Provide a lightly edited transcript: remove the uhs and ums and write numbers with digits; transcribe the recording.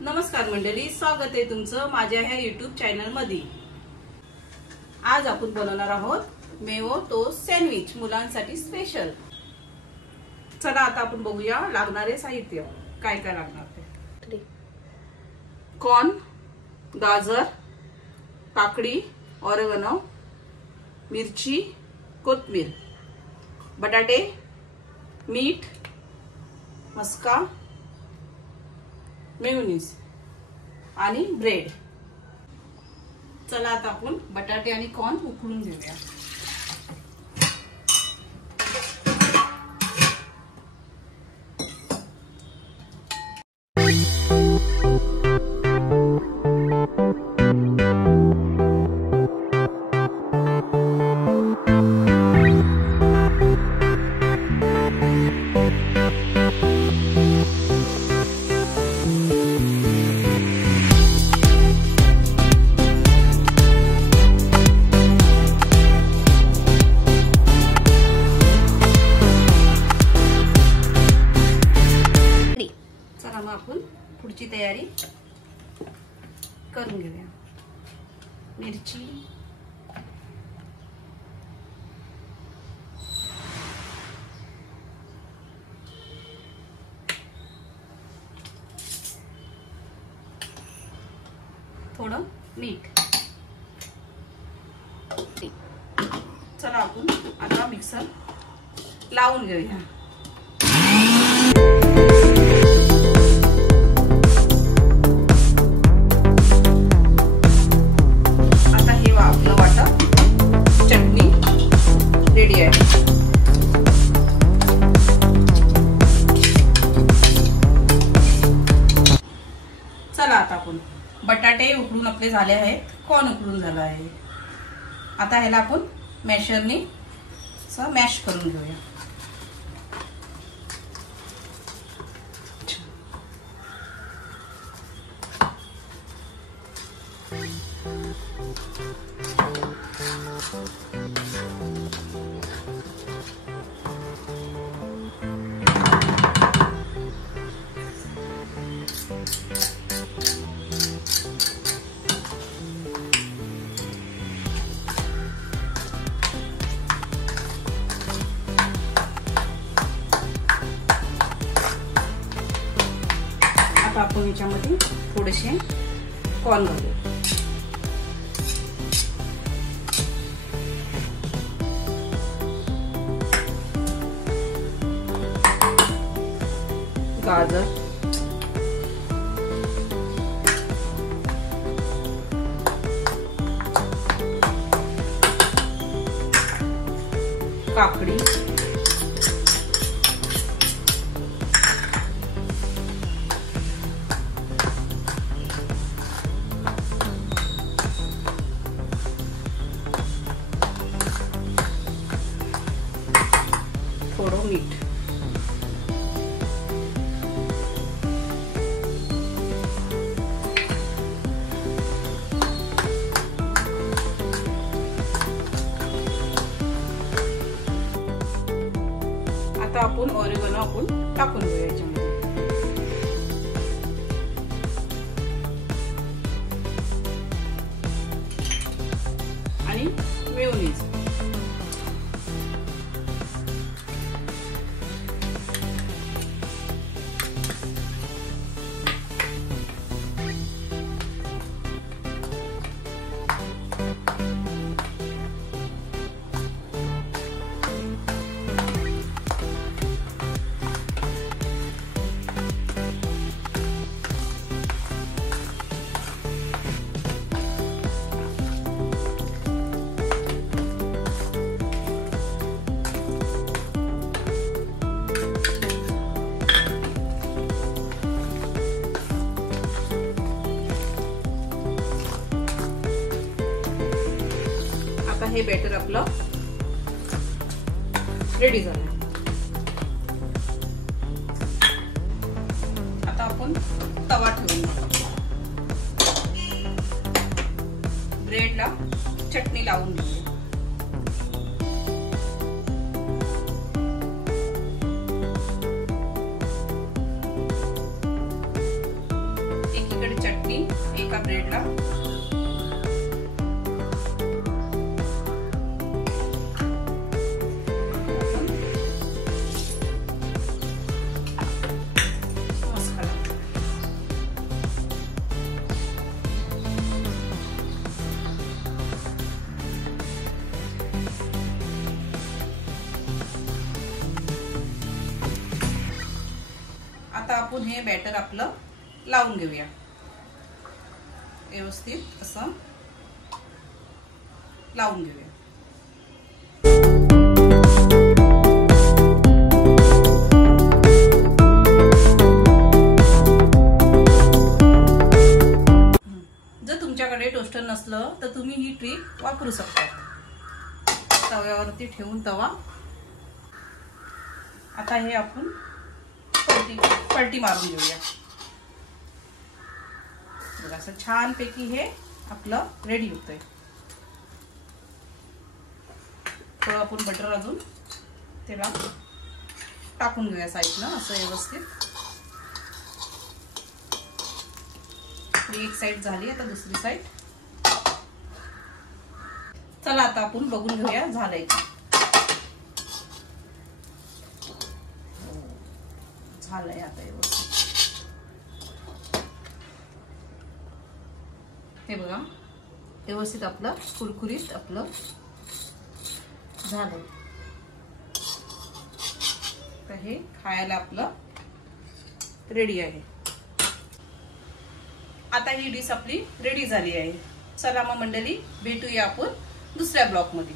नमस्कार मंडळी, स्वागत आहे तुमचं माझ्या ह्या YouTube चॅनल मध्ये। आज आपण बनवणार आहोत मेवो टोस्ट सँडविच, मुलांसाठी स्पेशल। चला आता आपण बघूया लागणारे साहित्य काय काय लागणार ते। कॉर्न, गाजर, काकडी, ऑरेगनो, मिरची, कोथिंबीर, बटाटे, मीठ, मस्का, मेयोनीज आणि ब्रेड। चला आता आपण बटाटे आणि कॉर्न उकळून घेऊया। आपण पुढची तयारी करून घेऊया। मिरची, थोडं मीठ। चला आपण आता मिक्सर लावून घेऊया। चला आता आपण बटाटे उकडून आपले झाले आहेत, कॉर्न उकडून झाला आहे। आता ह्याला आपण मॅशरने मॅश करून घेऊया। आपण याच्यामध्ये थोडेसे कॉर्न घालू। गाजर, काकडी, थोडं मीठ। आता आपण ऑरेगनो आपण टाकून घेऊया याच्यामध्ये। आणि मेयोनीज। आता हे बॅटर आपलं रेडी झालं। आता आपण तवा ठेवून ब्रेडला चटणी लावून घेऊया। एक एका ब्रेडला आता आपण हे बॅटर आपलं लावून घेऊया व्यवस्थित असं लावून घेऊया। जर तुमच्याकडे टोस्टर नसलं तर तुम्ही ही ट्रिक वापरू शकता। तव्यावरती ठेवून तवा आता हे आपण पलटी मारून घेऊया। बघा असं छान पैकी हे आपलं रेडी होतंय। थोडं आपण बटर अजून त्याला टाकून घेऊया साईडनं असं व्यवस्थित। एक साईड झाली, आता दुसरी साईड। चला आता आपण बघून घेऊया झालंय का। झालंय आता व्यवस्थित। हे बघा व्यवस्थित आपलं कुरकुरीत आपलं झालंय। तर हे खायला आपलं रेडी आहे। आता ही डिश आपली रेडी झाली आहे। चला मग मंडळी, भेटूया आपण दुसऱ्या ब्लॉग मध्ये।